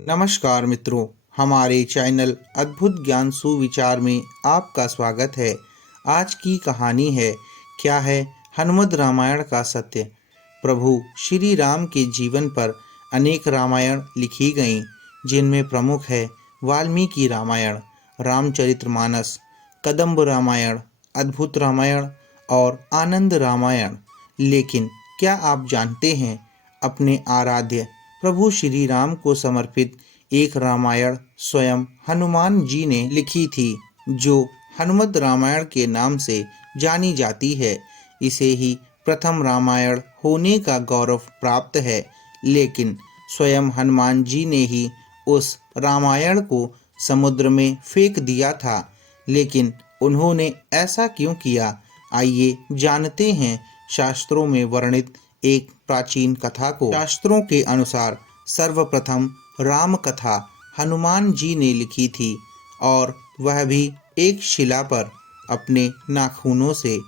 नमस्कार मित्रों, हमारे चैनल अद्भुत ज्ञान सुविचार में आपका स्वागत है। आज की कहानी है क्या है हनुमद रामायण का सत्य। प्रभु श्री राम के जीवन पर अनेक रामायण लिखी गईं, जिनमें प्रमुख है वाल्मीकि रामायण, रामचरितमानस, कदम्ब रामायण, अद्भुत रामायण और आनंद रामायण। लेकिन क्या आप जानते हैं, अपने आराध्य प्रभु श्री राम को समर्पित एक रामायण स्वयं हनुमान जी ने लिखी थी, जो हनुमद रामायण के नाम से जानी जाती है। इसे ही प्रथम रामायण होने का गौरव प्राप्त है। लेकिन स्वयं हनुमान जी ने ही उस रामायण को समुद्र में फेंक दिया था। लेकिन उन्होंने ऐसा क्यों किया, आइए जानते हैं शास्त्रों में वर्णित एक प्राचीन कथा को। शास्त्रों के अनुसार सर्वप्रथम राम कथा हनुमान जी ने लिखी थी, और वह भी एक शिला पर अपने नाखूनों से।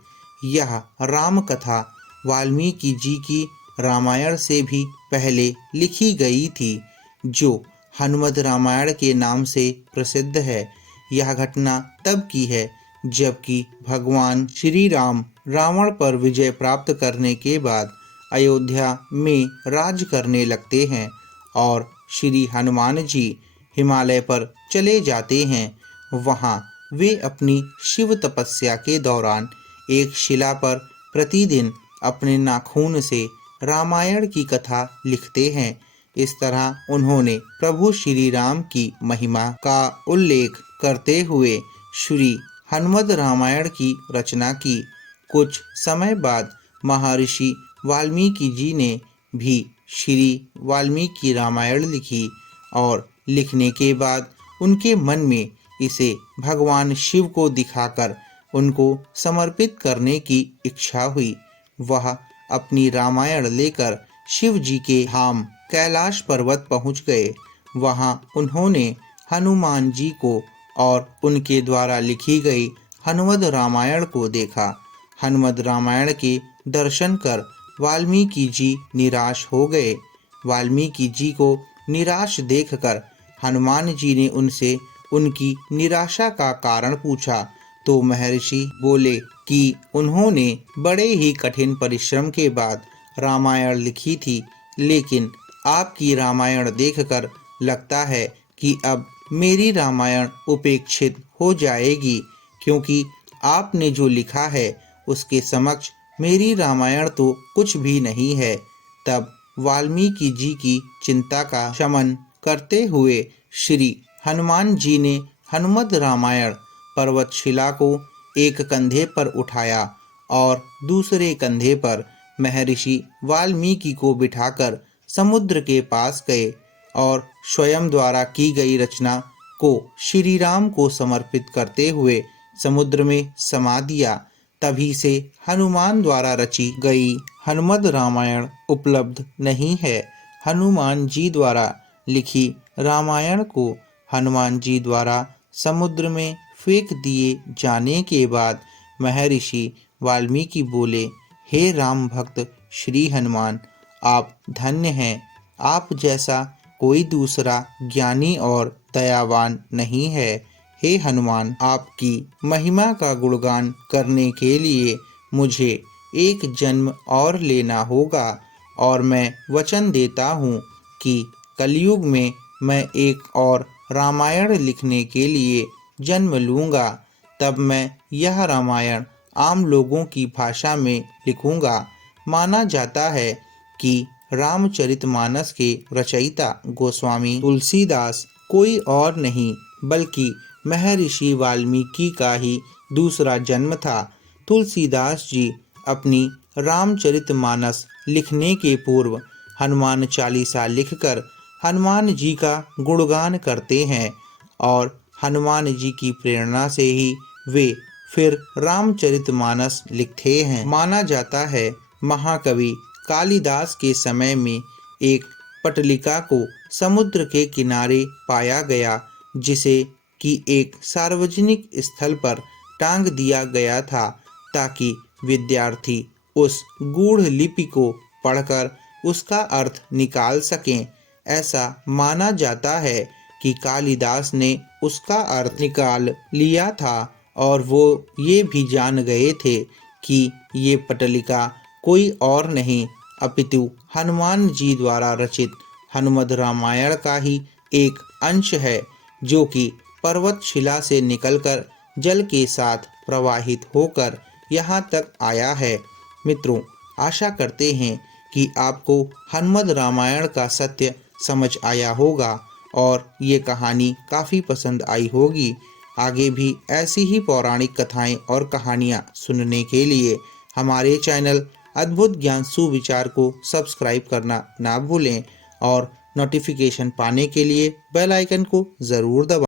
यह राम कथा वाल्मीकि जी की रामायण से भी पहले लिखी गई थी, जो हनुमद रामायण के नाम से प्रसिद्ध है। यह घटना तब की है जबकि भगवान श्री राम रावण पर विजय प्राप्त करने के बाद अयोध्या में राज करने लगते हैं, और श्री हनुमान जी हिमालय पर चले जाते हैं। वहाँ वे अपनी शिव तपस्या के दौरान एक शिला पर प्रतिदिन अपने नाखून से रामायण की कथा लिखते हैं। इस तरह उन्होंने प्रभु श्री राम की महिमा का उल्लेख करते हुए श्री हनुमद रामायण की रचना की। कुछ समय बाद महर्षि वाल्मीकि जी ने भी श्री वाल्मीकि रामायण लिखी, और लिखने के बाद उनके मन में इसे भगवान शिव को दिखाकर उनको समर्पित करने की इच्छा हुई। वह अपनी रामायण लेकर शिव जी के धाम कैलाश पर्वत पहुंच गए। वहां उन्होंने हनुमान जी को और उनके द्वारा लिखी गई हनुमद रामायण को देखा। हनुमद रामायण के दर्शन कर वाल्मीकि जी निराश हो गए। वाल्मीकि जी को निराश देखकर हनुमान जी ने उनसे उनकी निराशा का कारण पूछा, तो महर्षि बोले कि उन्होंने बड़े ही कठिन परिश्रम के बाद रामायण लिखी थी, लेकिन आपकी रामायण देखकर लगता है कि अब मेरी रामायण उपेक्षित हो जाएगी, क्योंकि आपने जो लिखा है उसके समक्ष मेरी रामायण तो कुछ भी नहीं है। तब वाल्मीकि जी की चिंता का शमन करते हुए श्री हनुमान जी ने हनुमद रामायण पर्वतशिला को एक कंधे पर उठाया और दूसरे कंधे पर महर्षि वाल्मीकि को बिठाकर समुद्र के पास गए, और स्वयं द्वारा की गई रचना को श्री राम को समर्पित करते हुए समुद्र में समा दिया। तभी से हनुमान द्वारा रची गई हनुमद रामायण उपलब्ध नहीं है। हनुमान जी द्वारा लिखी रामायण को हनुमान जी द्वारा समुद्र में फेंक दिए जाने के बाद महर्षि वाल्मीकि बोले, हे राम भक्त श्री हनुमान, आप धन्य हैं। आप जैसा कोई दूसरा ज्ञानी और दयावान नहीं है। हे हनुमान, आपकी महिमा का गुणगान करने के लिए मुझे एक जन्म और लेना होगा, और मैं वचन देता हूँ कि कलयुग में मैं एक और रामायण लिखने के लिए जन्म लूँगा। तब मैं यह रामायण आम लोगों की भाषा में लिखूँगा। माना जाता है कि रामचरितमानस के रचयिता गोस्वामी तुलसीदास कोई और नहीं बल्कि महर्षि वाल्मीकि का ही दूसरा जन्म था। तुलसीदास जी अपनी रामचरितमानस लिखने के पूर्व हनुमान चालीसा लिखकर हनुमान जी का गुणगान करते हैं, और हनुमान जी की प्रेरणा से ही वे फिर रामचरितमानस लिखते हैं। माना जाता है महाकवि कालिदास के समय में एक पटलिका को समुद्र के किनारे पाया गया, जिसे कि एक सार्वजनिक स्थल पर टांग दिया गया था, ताकि विद्यार्थी उस गूढ़ लिपि को पढ़कर उसका अर्थ निकाल सकें। ऐसा माना जाता है कि कालिदास ने उसका अर्थ निकाल लिया था और वो ये भी जान गए थे कि ये पटलिका कोई और नहीं अपितु हनुमान जी द्वारा रचित हनुमद रामायण का ही एक अंश है, जो कि पर्वत शिला से निकलकर जल के साथ प्रवाहित होकर यहाँ तक आया है। मित्रों, आशा करते हैं कि आपको हनुमद रामायण का सत्य समझ आया होगा और ये कहानी काफ़ी पसंद आई होगी। आगे भी ऐसी ही पौराणिक कथाएं और कहानियां सुनने के लिए हमारे चैनल अद्भुत ज्ञान सुविचार को सब्सक्राइब करना ना भूलें और नोटिफिकेशन पाने के लिए बेल आइकन को ज़रूर दबाएं।